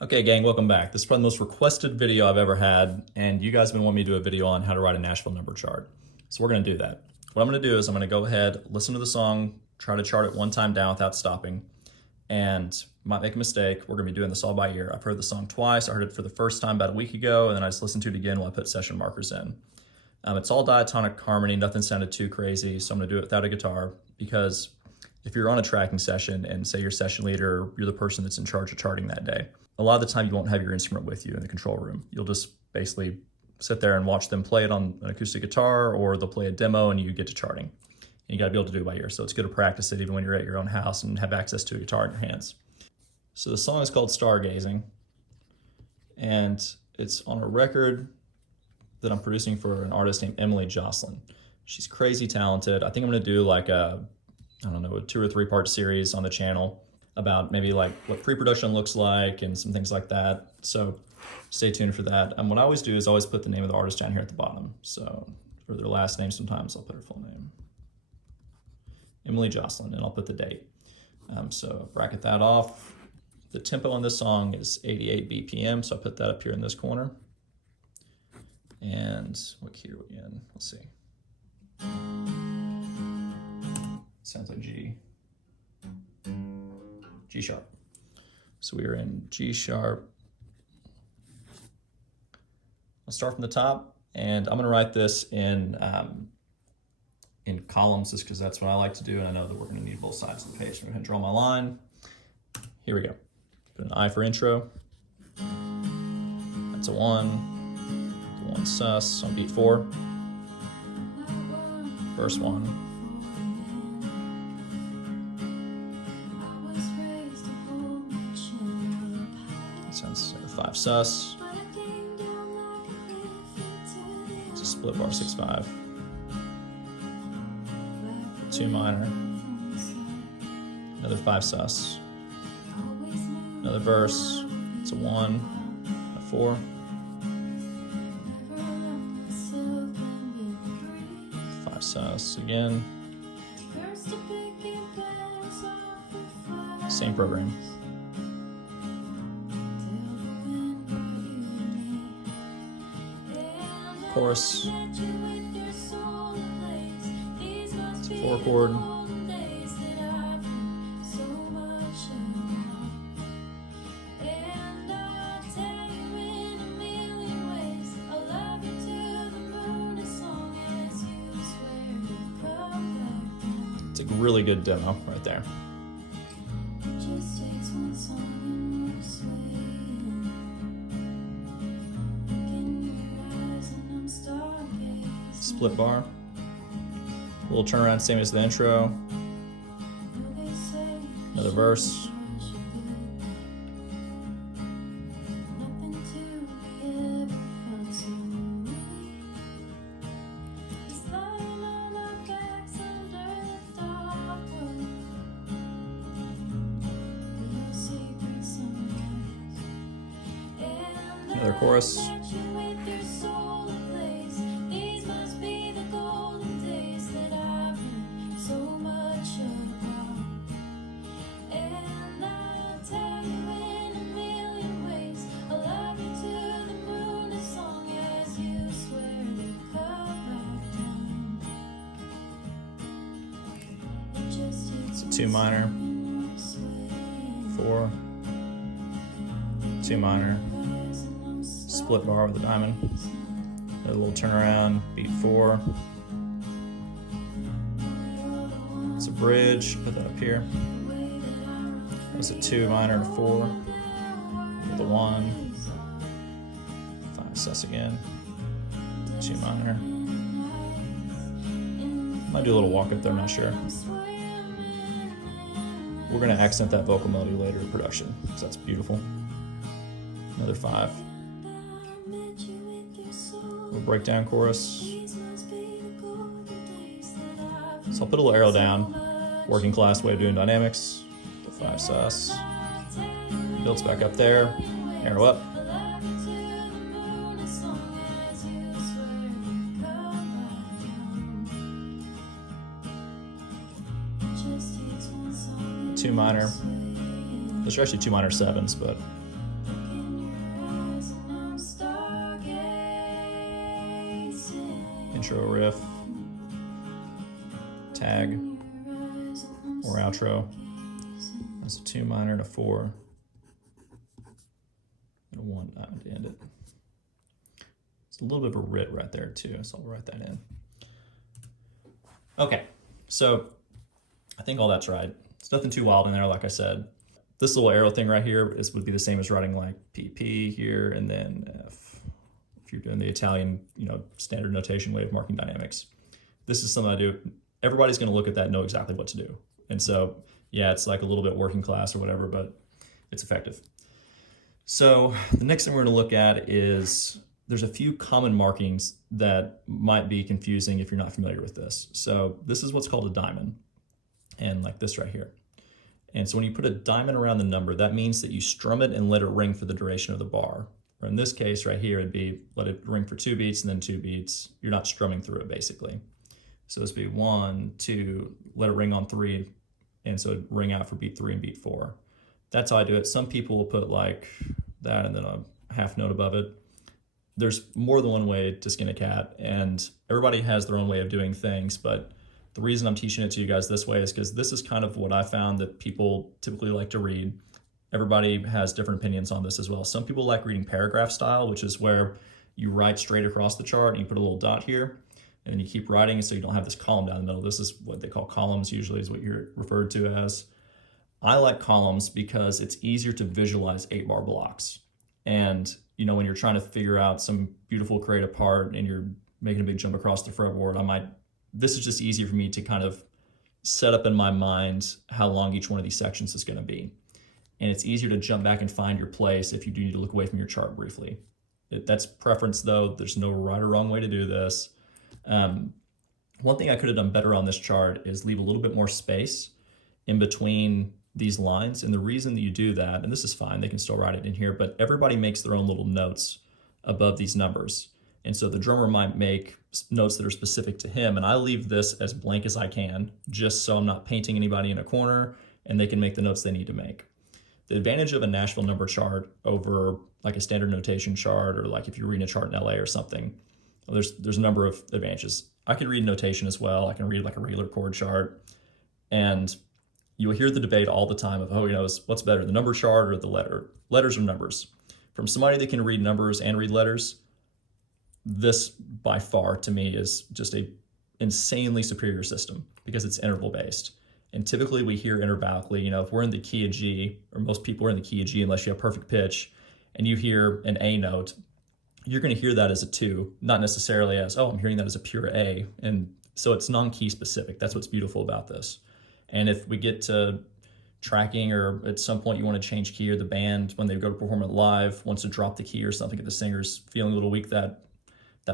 Okay, gang, welcome back. This is probably the most requested video I've ever had, and you guys have been wanting me to do a video on how to write a Nashville number chart. So we're gonna do that. What I'm gonna do is I'm gonna go ahead, listen to the song, try to chart it one time down without stopping, and might make a mistake. We're gonna be doing this all by ear. I've heard the song twice. I heard it for the first time about a week ago, and then I just listened to it again while I put session markers in. It's all diatonic harmony, nothing sounded too crazy, so I'm gonna do it without a guitar because if you're on a tracking session and say you're session leader, you're the person that's in charge of charting that day, a lot of the time you won't have your instrument with you in the control room. You'll just basically sit there and watch them play it on an acoustic guitar, or they'll play a demo and you get to charting. And you gotta be able to do it by ear. So it's good to practice it even when you're at your own house and have access to a guitar in your hands. So the song is called Stargazing, and it's on a record that I'm producing for an artist named Emily Jocelyn. She's crazy talented. I think I'm gonna do like a 2 or 3 part series on the channel about maybe like what pre-production looks like and some things like that. So stay tuned for that. And what I always do is always put the name of the artist down here at the bottom. So for their last name, sometimes I'll put her full name, Emily Jocelyn, and I'll put the date. So bracket that off. The tempo on this song is 88 BPM. So I put that up here in this corner. And what key are we in? Let's see. Sounds like G sharp. So we are in G sharp. I'll start from the top, and I'm gonna write this in columns just because that's what I like to do, and I know that we're gonna need both sides of the page. So I'm gonna draw my line. Here we go. Put an I for intro. That's a 1. The 1 sus on beat 4. Verse 1. Sounds 5 sus. It's a split bar 6/5. 2 minor. Another 5 sus. Another verse. It's a 1, a 4. 5 sus again. Same program. Chorus. It's a 4 chord. It's a really good demo right there. Split bar, a little turnaround, same as the intro. Another verse. Another chorus. It's a 2 minor, 4, 2 minor, split bar with a diamond, a little turnaround, beat 4. It's a bridge, put that up here. It's a 2 minor and a 4, with a 1, 5 sus again, 2 minor. Might do a little walk up there, I'm not sure. We're gonna accent that vocal melody later in production, because that's beautiful. Another 5. Little breakdown chorus. So I'll put a little arrow down, working class way of doing dynamics. The 5 sus. Builds back up there, arrow up. Two minor. Those are actually 2 minor 7s, but intro riff, tag, or outro. That's a 2 minor and a 4, and a 1 to end it. It's a little bit of a writ right there too, so I'll write that in. Okay, so I think all that's right. It's nothing too wild in there, like I said. This little arrow thing right here would be the same as writing like PP here and then F, if you're doing the Italian, standard notation way of marking dynamics. This is something I do. Everybody's going to look at that and know exactly what to do. And so, yeah, it's like a little bit working class or whatever, but it's effective. So the next thing we're going to look at is there's a few common markings that might be confusing if you're not familiar with this. So this is what's called a diamond, and like this right here. And so when you put a diamond around the number, that means that you strum it and let it ring for the duration of the bar. Or in this case right here, it'd be let it ring for 2 beats and then 2 beats. You're not strumming through it basically. So this would be 1, 2, let it ring on 3, and so it'd ring out for beat 3 and beat 4. That's how I do it. Some people will put like that and then a half note above it. There's more than one way to skin a cat, and everybody has their own way of doing things, but the reason I'm teaching it to you guys this way is because this is kind of what I found that people typically like to read. Everybody has different opinions on this as well. Some people like reading paragraph style, which is where you write straight across the chart and you put a little dot here, and then you keep writing so you don't have this column down the middle. This is what they call columns, usually is what you're referred to as. I like columns because it's easier to visualize 8-bar blocks. And when you're trying to figure out some beautiful creative part and you're making a big jump across the fretboard, this is just easier for me to kind of set up in my mind how long each one of these sections is going to be. And it's easier to jump back and find your place if you do need to look away from your chart briefly. That's preference though. There's no right or wrong way to do this. One thing I could have done better on this chart is leave a little bit more space in between these lines. And the reason that you do that, and this is fine, they can still write it in here, but everybody makes their own little notes above these numbers. And so the drummer might make notes that are specific to him, and I leave this as blank as I can, just so I'm not painting anybody in a corner and they can make the notes they need to make. The advantage of a Nashville number chart over like a standard notation chart, or like if you're reading a chart in LA or something, there's a number of advantages. I can read notation as well. I can read like a regular chord chart, and you'll hear the debate all the time of, what's better, the number chart or the letters or numbers. From somebody that can read numbers and read letters, this by far to me is just a insanely superior system because it's interval based. And typically we hear intervallically, if we're in the key of G, or most people are in the key of G unless you have perfect pitch, and you hear an A note, you're going to hear that as a 2, not necessarily as, I'm hearing that as a pure A. And so it's non-key specific. That's what's beautiful about this. And if we get to tracking, or at some point you want to change key, or the band, when they go to perform it live, wants to drop the key or something, if the singer's feeling a little weak that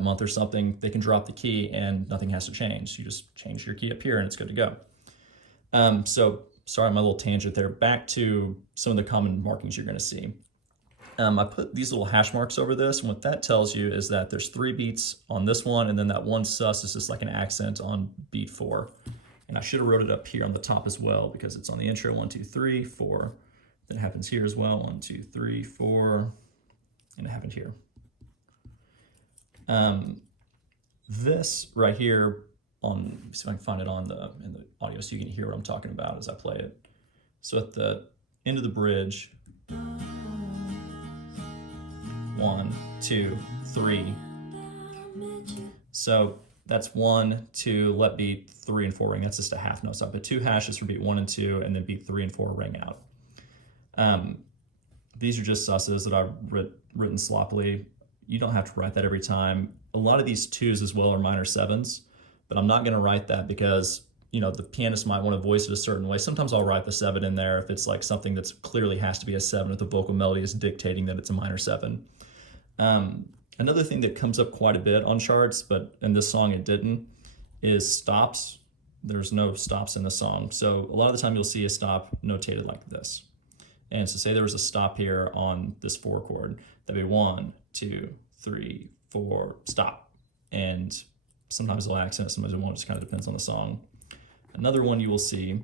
month or something, they can drop the key and nothing has to change. You just change your key up here and it's good to go. So sorry, my little tangent there. Back to some of the common markings you're going to see. I put these little hash marks over this, and what that tells you is that there's 3 beats on this one, and then that one sus is just like an accent on beat 4. And I should have wrote it up here on the top as well because it's on the intro, 1, 2, 3, 4. Then it happens here as well, 1, 2, 3, 4, and it happened here. This right here see if I can find it in the audio so you can hear what I'm talking about as I play it. So at the end of the bridge, 1, 2, 3. So that's 1, 2, let beat 3 and 4 ring. That's just a half note. So I put 2 hashes for beat 1 and 2, and then beat 3 and 4 ring out. These are just susses that I've written sloppily. You don't have to write that every time. A lot of these 2s as well are minor 7s, but I'm not going to write that because the pianist might want to voice it a certain way. Sometimes I'll write the 7 in there if it's like something that's clearly has to be a 7, if the vocal melody is dictating that it's a minor 7. Another thing that comes up quite a bit on charts, but in this song it didn't, is stops. There's no stops in the song. So a lot of the time you'll see a stop notated like this. And so say there was a stop here on this 4 chord, that'd be 1, 2, 3, 4, stop. And sometimes it'll accent, sometimes it won't, it just kind of depends on the song. Another one you will see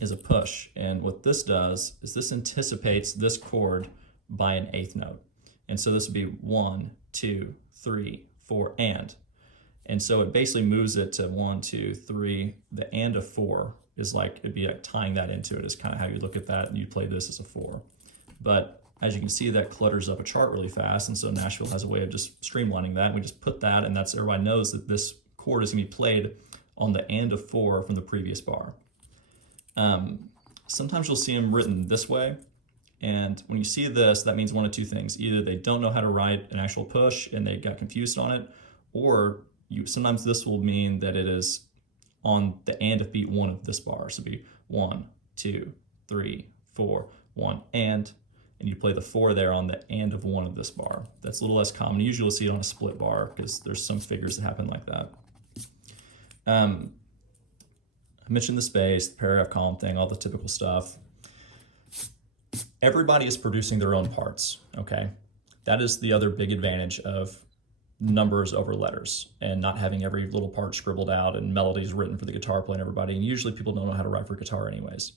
is a push. And what this does is this anticipates this chord by an 8th note. And so this would be 1, 2, 3, 4, and. And so it basically moves it to 1, 2, 3. The and of 4 is like, it'd be like tying that into it is kind of how you look at that, and you play this as a 4. But as you can see, that clutters up a chart really fast, and so Nashville has a way of just streamlining that. And we just put that, and that's, everybody knows that this chord is gonna be played on the and of 4 from the previous bar. Sometimes you'll see them written this way, and when you see this, that means one of two things. Either they don't know how to write an actual push and they got confused on it, or sometimes this will mean that it is on the and of beat 1 of this bar. So it'll be 1, 2, 3, 4, 1, and you play the 4 there on the and of 1 of this bar. That's a little less common. Usually you'll see it on a split bar because there's some figures that happen like that. I mentioned the space, the paragraph column thing, all the typical stuff. Everybody is producing their own parts, okay? That is the other big advantage of numbers over letters and not having every little part scribbled out and melodies written for the guitar player and everybody. And usually people don't know how to write for guitar anyways.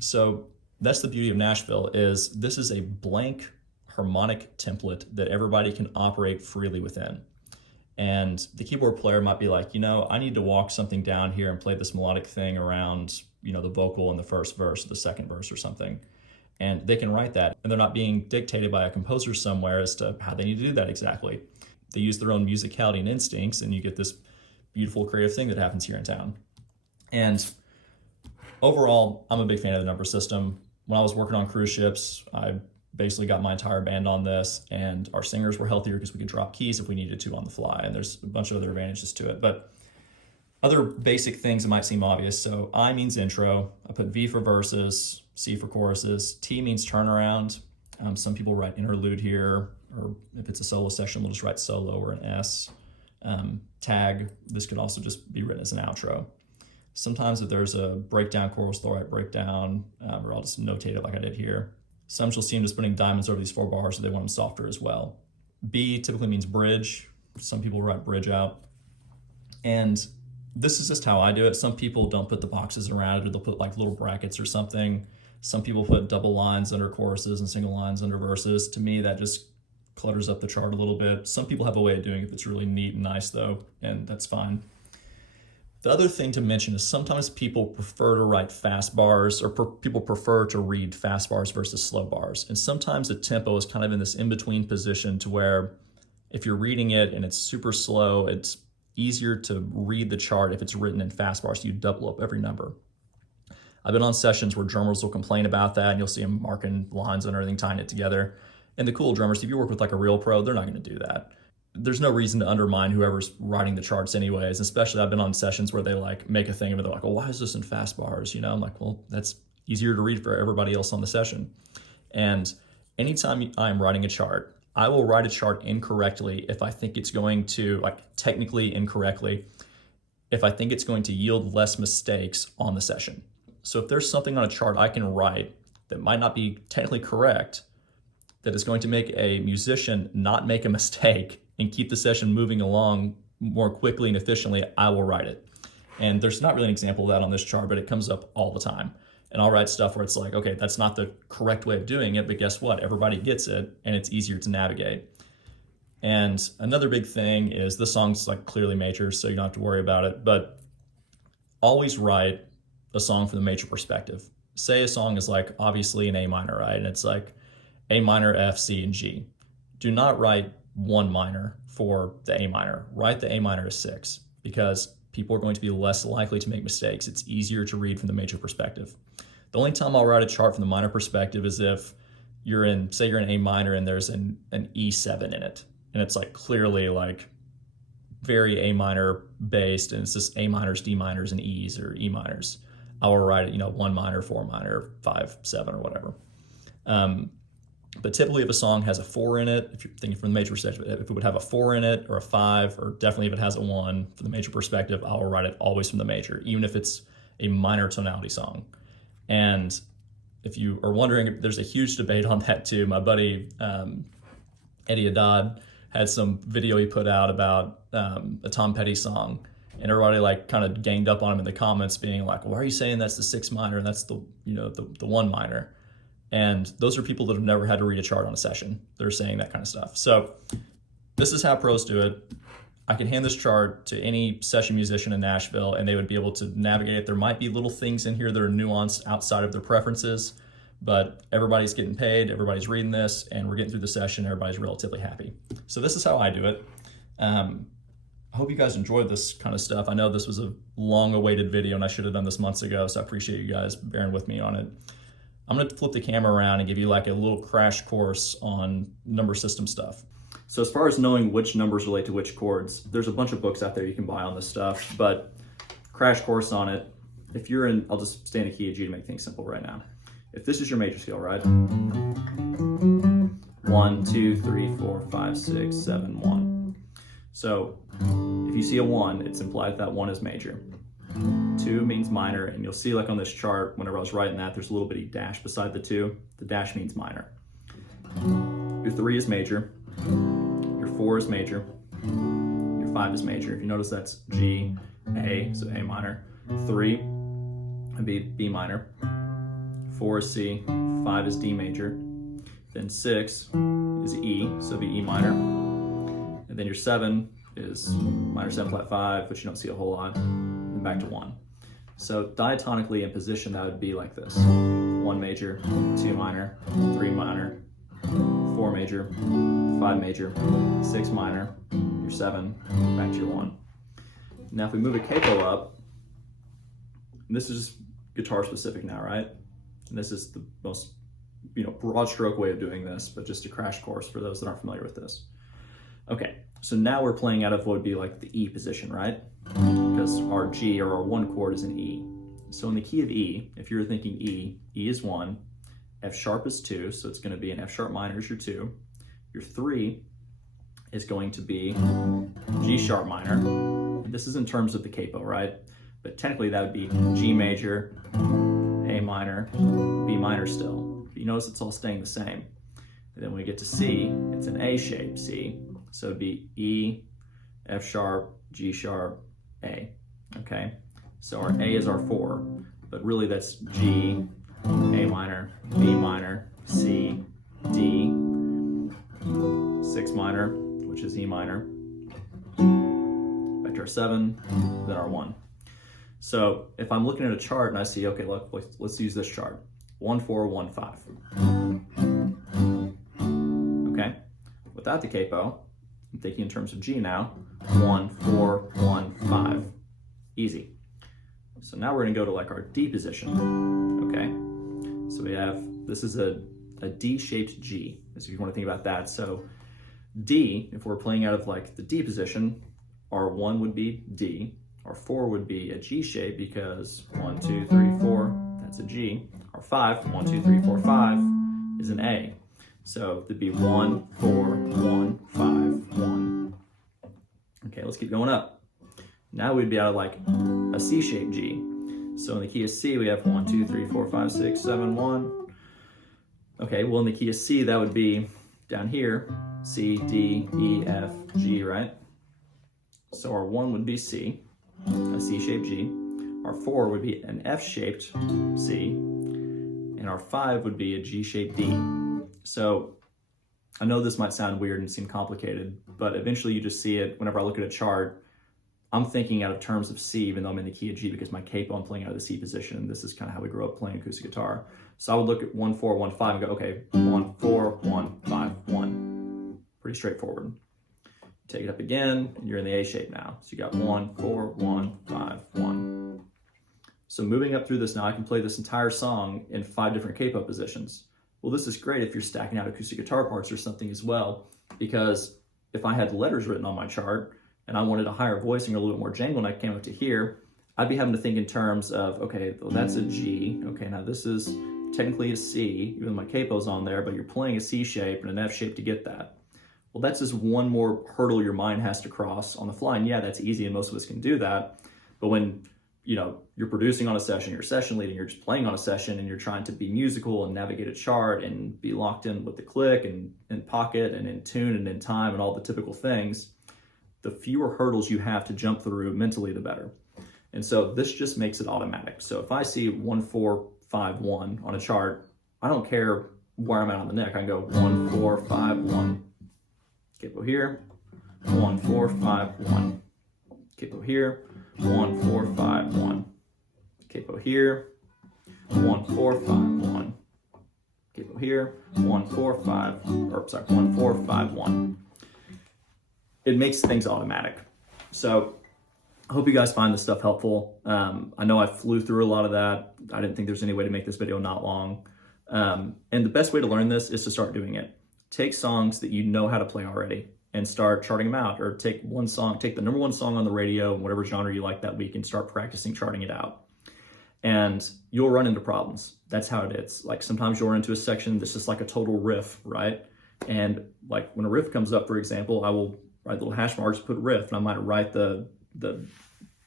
So that's the beauty of Nashville, is this is a blank harmonic template that everybody can operate freely within. And the keyboard player might be like, I need to walk something down here and play this melodic thing around, the vocal in the first verse or the second verse or something. And they can write that, and they're not being dictated by a composer somewhere as to how they need to do that exactly. They use their own musicality and instincts, and you get this beautiful creative thing that happens here in town. And overall, I'm a big fan of the number system. When I was working on cruise ships, I basically got my entire band on this, and our singers were healthier because we could drop keys if we needed to on the fly, and there's a bunch of other advantages to it. But other basic things that might seem obvious. So I means intro. I put V for verses, C for choruses. T means turnaround. Some people write interlude here, or if it's a solo session, we'll just write solo or an S. Tag, this could also just be written as an outro. Sometimes if there's a breakdown chorus, they'll write breakdown, or I'll just notate it like I did here. Some you'll see them just putting diamonds over these 4 bars so they want them softer as well. B typically means bridge. Some people write bridge out. And this is just how I do it. Some people don't put the boxes around it, or they'll put like little brackets or something. Some people put double lines under choruses and single lines under verses. To me, that just clutters up the chart a little bit. Some people have a way of doing it that's really neat and nice though, and that's fine. The other thing to mention is sometimes people prefer to write fast bars, or people prefer to read fast bars versus slow bars. And sometimes the tempo is kind of in this in-between position to where if you're reading it and it's super slow, it's easier to read the chart if it's written in fast bars. So you double up every number. I've been on sessions where drummers will complain about that, and you'll see them marking lines and everything, tying it together. And the cool drummers, if you work with like a real pro, they're not going to do that. There's no reason to undermine whoever's writing the charts anyways. Especially I've been on sessions where they like make a thing of it. They're like, well, why is this in fast bars? I'm like, well, that's easier to read for everybody else on the session. And anytime I'm writing a chart, I will write a chart incorrectly if I think it's going to, like technically incorrectly, if I think it's going to yield less mistakes on the session. So if there's something on a chart I can write that might not be technically correct, that is going to make a musician not make a mistake and keep the session moving along more quickly and efficiently, I will write it. And there's not really an example of that on this chart, but it comes up all the time. And I'll write stuff where it's like, okay, that's not the correct way of doing it, but guess what? Everybody gets it, and it's easier to navigate. And another big thing is the song's like clearly major, so you don't have to worry about it, but always write a song from the major perspective. Say a song is like obviously an A minor, right? And it's like A minor, F, C, and G. Do not write 1 minor for the A minor. Write the A minor as 6, because people are going to be less likely to make mistakes. It's easier to read from the major perspective. The only time I'll write a chart from the minor perspective is if say you're in A minor and there's an E7 in it, and it's like clearly like very A minor based, and it's just A minors, D minors, and E's or E minors. I will write it, 1 minor, 4 minor, 5, 7, or whatever. But typically if a song has a 4 in it, if you're thinking from the major perspective, if it would have a 4 in it or a 5, or definitely if it has a 1 for the major perspective, I will write it always from the major, even if it's a minor tonality song. And if you are wondering, there's a huge debate on that too. My buddy Eddie Haddad had some video he put out about a Tom Petty song, and everybody like kind of ganged up on him in the comments being like, why are you saying that's the 6 minor and that's the 1 minor? And those are people that have never had to read a chart on a session. They're saying that kind of stuff. So this is how pros do it. I can hand this chart to any session musician in Nashville and they would be able to navigate it. There might be little things in here that are nuanced outside of their preferences, but everybody's getting paid, everybody's reading this, and we're getting through the session, everybody's relatively happy. So this is how I do it. I hope you guys enjoyed this kind of stuff. I know this was a long-awaited video and I should have done this months ago, so I appreciate you guys bearing with me on it. I'm gonna flip the camera around and give you like a little crash course on number system stuff. So as far as knowing which numbers relate to which chords, there's a bunch of books out there you can buy on this stuff, but crash course on it. If you're in, I'll just stay in a key of G to make things simple right now. If this is your major scale, right? 1, 2, 3, 4, 5, 6, 7, 1. So if you see a 1, it's implied that 1 is major. 2 means minor, and you'll see like on this chart, whenever I was writing that, there's a little bitty dash beside the 2. The dash means minor. Your 3 is major. Your 4 is major. Your 5 is major. If you notice, that's G, A, so A minor. 3 would be B minor. 4 is C. 5 is D major. Then 6 is E, so it'd be E minor. And then your 7 is minor 7 flat 5, which you don't see a whole lot. And back to 1. So diatonically in position, that would be like this: 1 major, 2 minor, 3 minor, 4 major, 5 major, 6 minor, your 7, back to your 1. Now if we move a capo up, this is just guitar specific now, right? And this is the most, broad stroke way of doing this, but just a crash course for those that aren't familiar with this. Okay, so now we're playing out of what would be like the E position, right? Because our G or our 1 chord is an E. So in the key of E, if you're thinking E, E is 1, F sharp is 2, so it's going to be an F sharp minor is your 2. Your 3 is going to be G sharp minor. And this is in terms of the capo, right? But technically that would be G major, A minor, B minor still. But you notice it's all staying the same. And then when we get to C, it's an A shape C. So it'd be E, F sharp, G sharp, A. Okay? So our A is our 4, but really that's G, A minor, B minor, C, D, 6 minor, which is E minor, back to our 7, then our 1. So if I'm looking at a chart and I see, okay, look, let's use this chart. 1, 4, 1, 5. Okay? Without the capo, I'm thinking in terms of G now. 1, 4, 1, 5. Easy. So now we're going to go to like our D position. Okay? So we have, this is a D-shaped G, so if you want to think about that. So D, if we're playing out of like the D position, our 1 would be D, our 4 would be a G shape because 1, 2, 3, 4, that's a G. Our 5, 1, 2, 3, 4, 5 is an A. So it'd be 1, 4, 1, 5, 1. Okay, let's keep going up. Now we'd be out of like a C-shaped G. So in the key of C, we have 1, 2, 3, 4, 5, 6, 7, 1. Okay, well in the key of C, that would be down here, C, D, E, F, G, right? So our 1 would be C, a C-shaped G. Our 4 would be an F-shaped C, and our 5 would be a G-shaped D. So I know this might sound weird and seem complicated, but eventually you just see it whenever I look at a chart. I'm thinking out of terms of C, even though I'm in the key of G, because my capo, I'm playing out of the C position. This is kind of how we grew up playing acoustic guitar. So I would look at 1, 4, 1, 5 and go, okay, 1, 4, 1, 5, 1. Pretty straightforward. Take it up again, and you're in the A shape now. So you got 1, 4, 1, 5, 1. So moving up through this now, I can play this entire song in 5 different capo positions. Well, this is great if you're stacking out acoustic guitar parts or something as well, because if I had letters written on my chart and I wanted a higher voicing or a little bit more jangle and I came up to here, I'd be having to think in terms of, okay, well, that's a G. Okay, now this is technically a C, even though my capo's on there, but you're playing a C shape and an F shape to get that. Well, that's just one more hurdle your mind has to cross on the fly. And yeah, that's easy and most of us can do that. But when you're producing on a session, you're session leading, you're just playing on a session and you're trying to be musical and navigate a chart and be locked in with the click and in pocket and in tune and in time and all the typical things, the fewer hurdles you have to jump through mentally, the better. And so this just makes it automatic. So if I see 1, 4, 5, 1 on a chart, I don't care where I'm at on the neck. I can go 1, 4, 5, 1. Capo here, 1, 4, 5, 1. Capo here, 1, 4, 5, 1. Capo here, 1, 4, 5, 1. Capo here, 1, 4, 5, 1, 4, 5, 1. It makes things automatic. So I hope you guys find this stuff helpful. I know I flew through a lot of that. I didn't think there's any way to make this video not long. And the best way to learn this is to start doing it. Take songs that you know how to play already and start charting them out, or take one song, take the number one song on the radio in whatever genre you like that week and start practicing charting it out. And you'll run into problems. That's how it is. Like sometimes you'll run into a section that's just like a total riff, right? And like when a riff comes up, for example, I will write little hash marks, put riff, and I might write the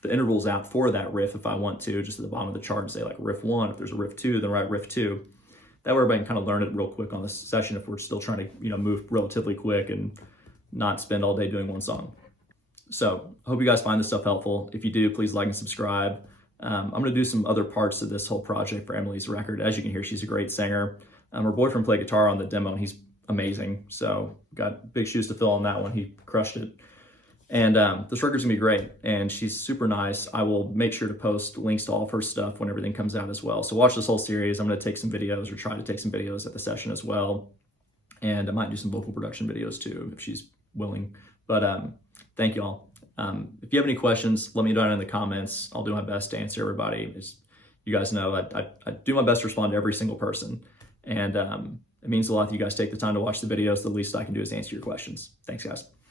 intervals out for that riff if I want to, just at the bottom of the chart and say like riff 1. If there's a riff 2, then write riff 2. That way everybody can kind of learn it real quick on this session if we're still trying to, move relatively quick and not spend all day doing one song. So I hope you guys find this stuff helpful. If you do, please like and subscribe. I'm going to do some other parts of this whole project for Emily's record. As you can hear, she's a great singer. Her boyfriend played guitar on the demo, and he's amazing. So got big shoes to fill on that one. He crushed it. And this record's gonna be great, and she's super nice. I will make sure to post links to all of her stuff when everything comes out as well. So watch this whole series. I'm gonna take some videos, or try to take some videos at the session as well. And I might do some vocal production videos too, if she's willing. But thank y'all. If you have any questions, let me know down in the comments. I'll do my best to answer everybody. As you guys know, I do my best to respond to every single person. And it means a lot that you guys take the time to watch the videos. The least I can do is answer your questions. Thanks, guys.